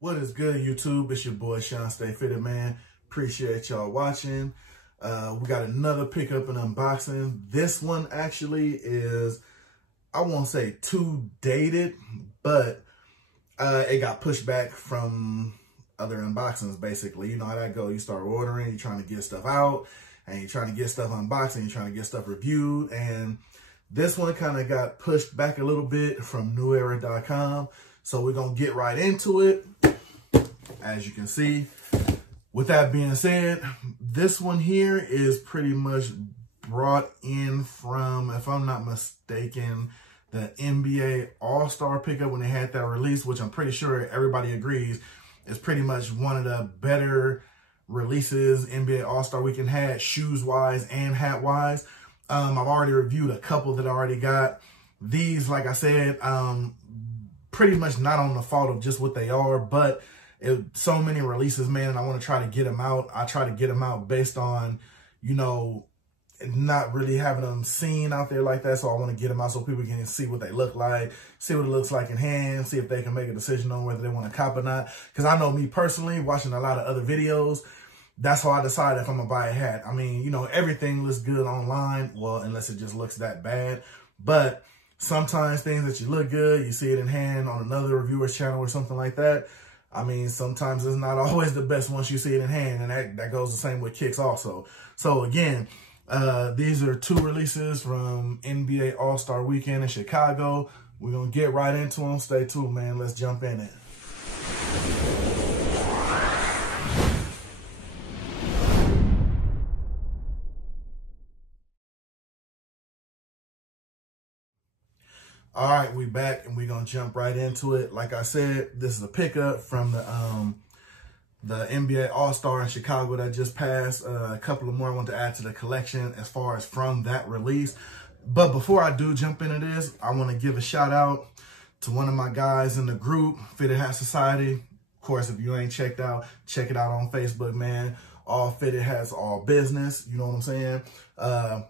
What is good, YouTube? It's your boy Shawn.Stay.Fitted, man. Appreciate y'all watching. We got another pickup and unboxing. This one actually is, I won't say too dated, but it got pushed back from other unboxings, basically. You know how that go. You start ordering, you're trying to get stuff out, and you're trying to get stuff unboxed, and you're trying to get stuff reviewed. And this one kind of got pushed back a little bit from newera.com. So we're going to get right into it, as you can see. With that being said, this one here is pretty much brought in from, if I'm not mistaken, the NBA All-Star pickup when they had that release, which I'm pretty sure everybody agrees is pretty much one of the better releases NBA All-Star Weekend had, shoes-wise and hat-wise. I've already reviewed a couple that I already got. These, like I said, pretty much not on the fault of just what they are, but so many releases, man, and I want to try to get them out. I try to get them out based on, you know, not really having them seen out there like that. So I want to get them out so people can see what they look like, see what it looks like in hand, see if they can make a decision on whether they want to cop or not. Because I know me personally, watching a lot of other videos, that's how I decide if I'm going to buy a hat. I mean, you know, everything looks good online. Well, unless it just looks that bad. But sometimes things that you look good, you see it in hand on another reviewer's channel or something like that. I mean, sometimes it's not always the best once you see it in hand, and that goes the same with kicks also. So again, these are two releases from NBA All-Star Weekend in Chicago. We're going to get right into them. Stay tuned, man. Let's jump in it. All right, we back and we're going to jump right into it. Like I said, this is a pickup from the NBA All-Star in Chicago that just passed. A couple of more I want to add to the collection as far as from that release. But before I do jump into this, I want to give a shout out to one of my guys in the group, Fitted Hat Society. Of course, if you ain't checked out, check it out on Facebook, man. All Fitted Hats, all business. You know what I'm saying?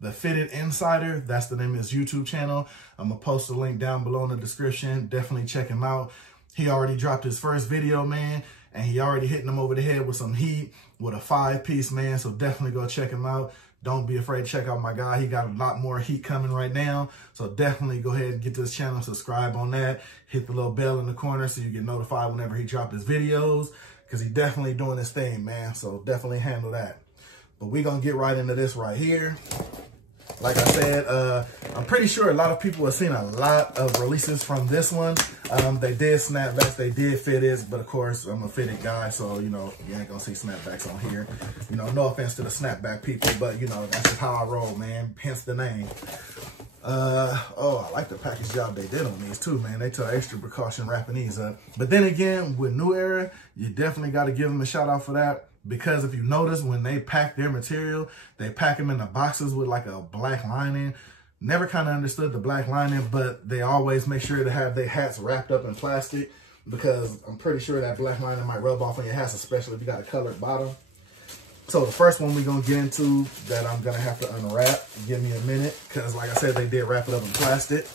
The Fitted Insider, that's the name of his YouTube channel. I'm going to post a link down below in the description. Definitely check him out. He already dropped his first video, man, and he already hitting him over the head with some heat with a 5-piece, man. So definitely go check him out. Don't be afraid to check out my guy. He got a lot more heat coming right now. So definitely go ahead and get to his channel, subscribe on that. Hit the little bell in the corner so you get notified whenever he drops his videos, because he definitely doing his thing, man. So definitely handle that. But we're going to get right into this right here. Like I said, I'm pretty sure a lot of people have seen a lot of releases from this one. They did snapbacks, they did fitteds, but of course, I'm a fitted guy, so, you know, you ain't going to see snapbacks on here. You know, no offense to the snapback people, but, you know, that's just how I roll, man, hence the name. Oh, I like the package job they did on these too, man. They took extra precaution wrapping these up. But then again, with New Era, you definitely got to give them a shout out for that. Because if you notice, when they pack their material, they pack them in the boxes with like a black lining. Never kind of understood the black lining, but they always make sure to have their hats wrapped up in plastic, because I'm pretty sure that black lining might rub off on your hats, especially if you got a colored bottom. So the first one we're going to get into that I'm going to have to unwrap. Give me a minute, because like I said, they did wrap it up in plastic.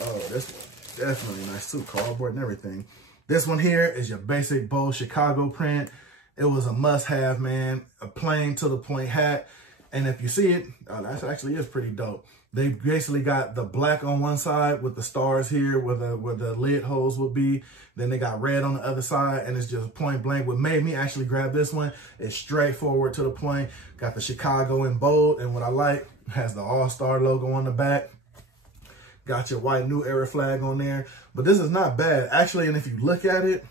Oh, this one's definitely nice too, cardboard and everything. This one here is your basic bold Chicago print. It was a must-have, man. A plain to the point hat. And if you see it, that actually is pretty dope. They basically got the black on one side with the stars here where the lid holes would be. Then they got red on the other side, and it's just point blank. What made me actually grab this one is straightforward to the point. Got the Chicago in bold, and what I like, has the All-Star logo on the back. Got your white New Era flag on there. But this is not bad. Actually, and if you look at it,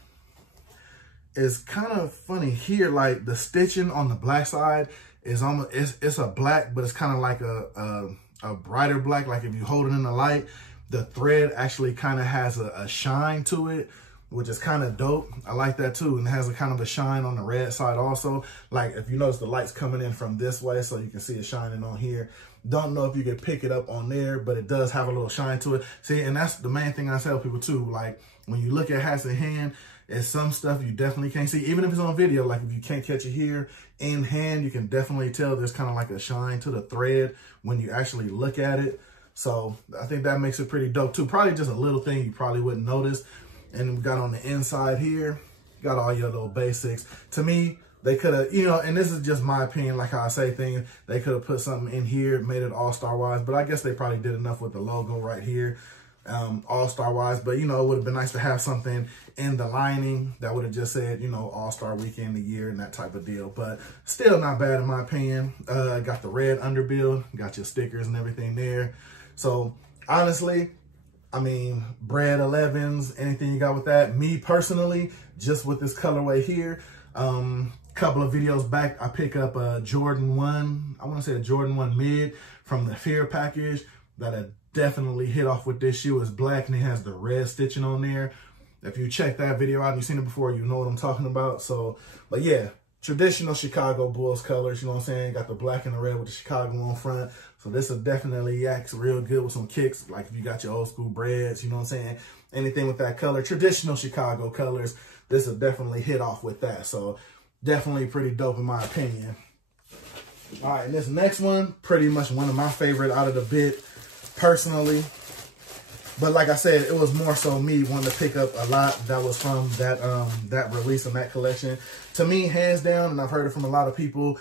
it's kind of funny here, like the stitching on the black side is almost, it's a black, but it's kind of like a brighter black. Like if you hold it in the light, the thread actually kind of has a shine to it, which is kind of dope. I like that too. And it has a kind of a shine on the red side also. Like if you notice, the light's coming in from this way, so you can see it shining on here. Don't know if you could pick it up on there, but it does have a little shine to it. See, and that's the main thing I tell people too. Like when you look at hats in hand, it's some stuff you definitely can't see, even if it's on video. Like if you can't catch it here in hand, you can definitely tell there's kind of like a shine to the thread when you actually look at it. So I think that makes it pretty dope too. Probably just a little thing you probably wouldn't notice. And we got on the inside here, got all your little basics. To me, they could have, you know, and this is just my opinion, like how I say things, they could have put something in here, made it all-star wise, but I guess they probably did enough with the logo right here, all-star wise. But, you know, it would have been nice to have something in the lining that would have just said, you know, all-star weekend, the year, and that type of deal. But still not bad in my opinion. Got the red underbuild, got your stickers and everything there. So honestly, I mean, bread 11s, anything you got with that. Me personally, just with this colorway here, couple of videos back, I pick up a Jordan 1, I want to say a Jordan 1 mid from the Fear package that I definitely hit off with this shoe. It's black and it has the red stitching on there. If you check that video out and you've seen it before, you know what I'm talking about. So, but yeah, traditional Chicago Bulls colors, you know what I'm saying? Got the black and the red with the Chicago on front. So this will definitely act real good with some kicks. Like if you got your old school breads, you know what I'm saying? Anything with that color, traditional Chicago colors, this will definitely hit off with that. So definitely pretty dope in my opinion. All right, and this next one, pretty much one of my favorite out of the bit personally. But like I said, it was more so me wanting to pick up a lot that was from that that release and that collection. To me, hands down, and I've heard it from a lot of people,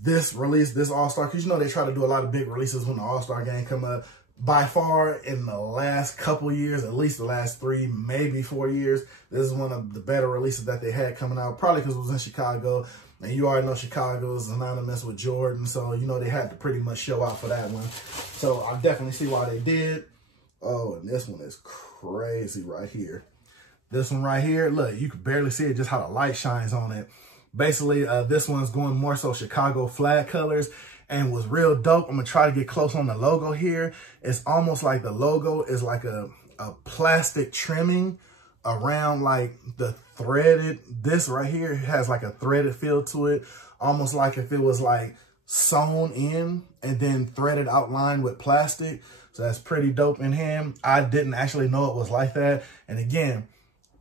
this release, this All-Star, because you know they try to do a lot of big releases when the All-Star game come up. By far, in the last couple years, at least the last 3, maybe 4 years, this is one of the better releases that they had coming out, probably because it was in Chicago. And you already know Chicago is synonymous with Jordan, so you know they had to pretty much show out for that one. So I definitely see why they did. Oh, and this one is crazy right here. This one right here, look, you can barely see it, just how the light shines on it. Basically, this one's going more so Chicago flag colors and was real dope. I'm going to try to get close on the logo here. It's almost like the logo is like a plastic trimming around like the threaded, this right here has like a threaded feel to it. Almost like if it was like sewn in and then threaded outline with plastic. So that's pretty dope in hand. I didn't actually know it was like that. And again,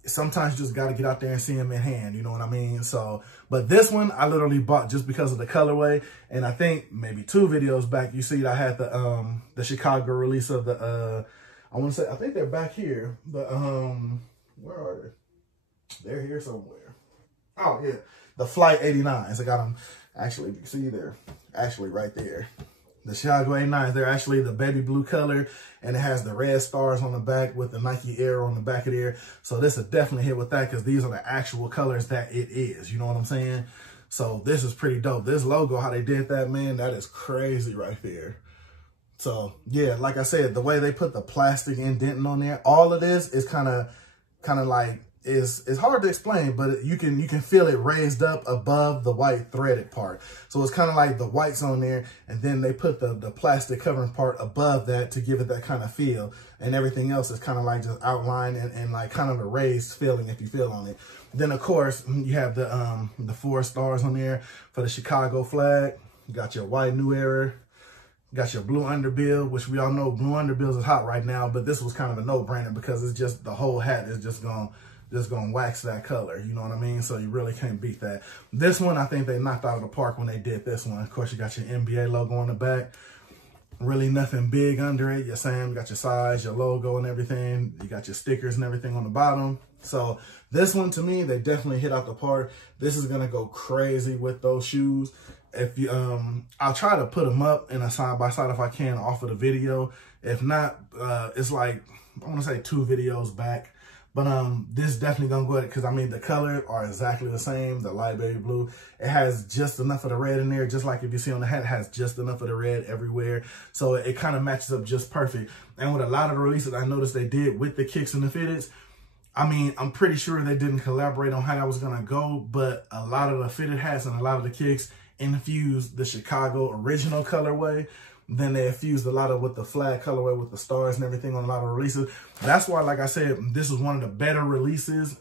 sometimes you just got to get out there and see them in hand. You know what I mean? So, but this one I literally bought just because of the colorway. And I think maybe 2 videos back, you see I had the Chicago release of the, I want to say, I think they're back here. But, where are they? They're here somewhere. Oh yeah. The Flight 89s. I got them actually, you see they're actually right there. The Chicago 89s, they're actually the baby blue color, and it has the red stars on the back with the Nike Air on the back of there. So this will definitely hit with that because these are the actual colors that it is. You know what I'm saying? So this is pretty dope. This logo, how they did that, man, that is crazy right there. So yeah, like I said, the way they put the plastic indenting on there, all of this is kind of like, it's hard to explain, but you can feel it raised up above the white threaded part. So it's kind of like the white's on there, and then they put the plastic covering part above that to give it that kind of feel. And everything else is kind of like just outlined and like kind of a raised feeling if you feel on it. Then of course you have the 4 stars on there for the Chicago flag. You got your white New Era. Got your blue underbill, which we all know blue underbills is hot right now, but this was kind of a no-brainer because it's just the whole hat is just gonna wax that color, you know what I mean? So you really can't beat that. This one, I think they knocked out of the park when they did this one. Of course, you got your NBA logo on the back. Really nothing big under it. You're saying you got your size, your logo and everything. You got your stickers and everything on the bottom. So this one, to me, they definitely hit out the park. This is gonna go crazy with those shoes. If you, I'll try to put them up in a side-by-side if I can off of the video. If not, it's like, I want to say 2 videos back. But this is definitely going to go at it because, I mean, the colors are exactly the same, the light baby blue. It has just enough of the red in there, just like if you see on the hat, it has just enough of the red everywhere. So it kind of matches up just perfect. And with a lot of the releases I noticed they did with the kicks and the fitteds, I mean, I'm pretty sure they didn't collaborate on how that was going to go, but a lot of the fitted hats and a lot of the kicks infused the Chicago original colorway. Then they infused a lot of with the flag colorway with the stars and everything on a lot of releases. That's why, like I said, this was one of the better releases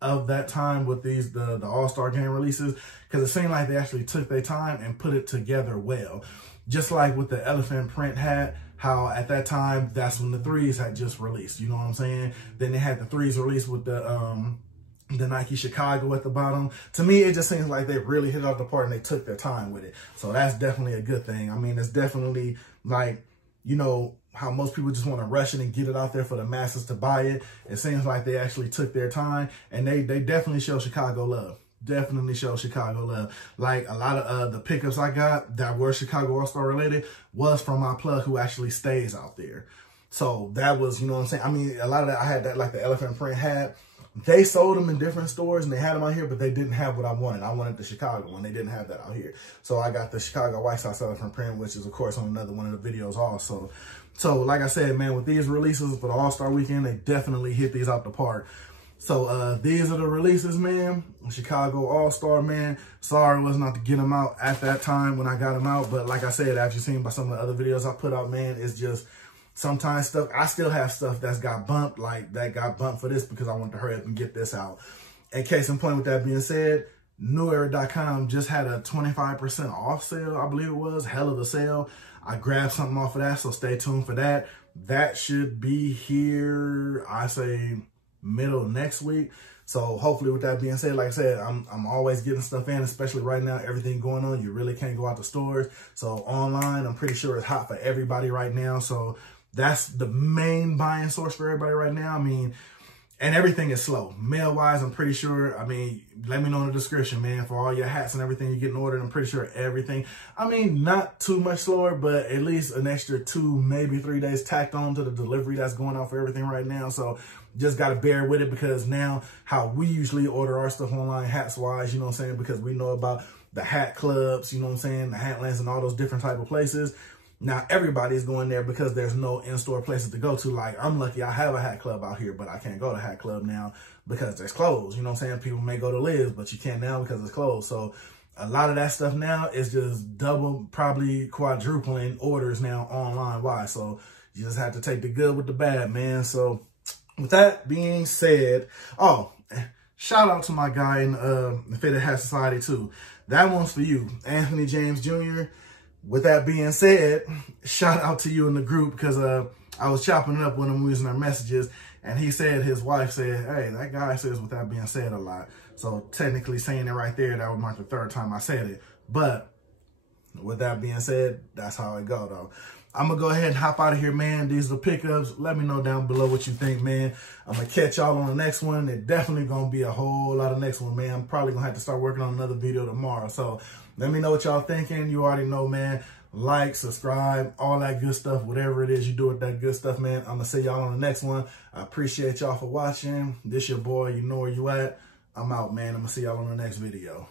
of that time with these, the All-Star game releases, because it seemed like they actually took their time and put it together well. Just like with the elephant print hat, how at that time, that's when the 3s had just released, you know what I'm saying? Then they had the 3s released with the Nike Chicago at the bottom. To me, it just seems like they really hit out the park and they took their time with it. So that's definitely a good thing. I mean, it's definitely like, you know, how most people just want to rush it and get it out there for the masses to buy it. It seems like they actually took their time, and they definitely show Chicago love. Definitely show Chicago love. Like a lot of the pickups I got that were Chicago All-Star related was from my plug who actually stays out there. So that was, you know what I'm saying? I mean, a lot of that, I had that, like the elephant print hat. They sold them in different stores and they had them out here, but they didn't have what I wanted. I wanted the Chicago one. They didn't have that out here. So I got the Chicago White Sox elephant print, which is, of course, on another one of the videos also. So like I said, man, with these releases for the All-Star weekend, they definitely hit these out the park. So these are the releases, man. Chicago All-Star, man. Sorry was not to get them out at that time when I got them out. But like I said, as you've seen by some of the other videos I put out, man, it's just sometimes stuff, I still have stuff that's got bumped, like that got bumped for this because I wanted to hurry up and get this out. In case in point, with that being said, newera.com just had a 25% off sale, I believe it was. Hell of a sale. I grabbed something off of that, so stay tuned for that. That should be here, I say, middle of next week. So hopefully, with that being said, like I said, I'm always getting stuff in, especially right now, everything going on. You really can't go out to stores. So online, I'm pretty sure it's hot for everybody right now. So that's the main buying source for everybody right now. I mean, and everything is slow. Mail-wise, I'm pretty sure, I mean, let me know in the description, man, for all your hats and everything you're getting ordered. I'm pretty sure everything, I mean, not too much slower, but at least an extra 2, maybe 3 days tacked on to the delivery that's going on for everything right now. So just got to bear with it, because now how we usually order our stuff online, hats-wise, you know what I'm saying, because we know about the hat clubs, you know what I'm saying, the Hatlands and all those different type of places. Now, everybody's going there because there's no in-store places to go to. Like, I'm lucky I have a hat club out here, but I can't go to hat club now because it's closed. You know what I'm saying? People may go to Liz, but you can't now because it's closed. So a lot of that stuff now is just double, probably quadrupling orders now online-wise. So you just have to take the good with the bad, man. So with that being said, oh, shout out to my guy in the Fitted Hat Society too. That one's for you, Anthony James Jr. With that being said, shout out to you in the group, because I was chopping it up when we was in our messages, and he said, his wife said, hey, that guy says with that being said a lot. So technically saying it right there, that would mark the 3rd time I said it. But with that being said, that's how it go though. I'm going to go ahead and hop out of here, man. These are the pickups. Let me know down below what you think, man. I'm going to catch y'all on the next one. There's definitely going to be a whole lot of next one, man. I'm probably going to have to start working on another video tomorrow. So let me know what y'all thinking. You already know, man. Like, subscribe, all that good stuff. Whatever it is you do with that good stuff, man. I'm going to see y'all on the next one. I appreciate y'all for watching. This your boy. You know where you at. I'm out, man. I'm going to see y'all on the next video.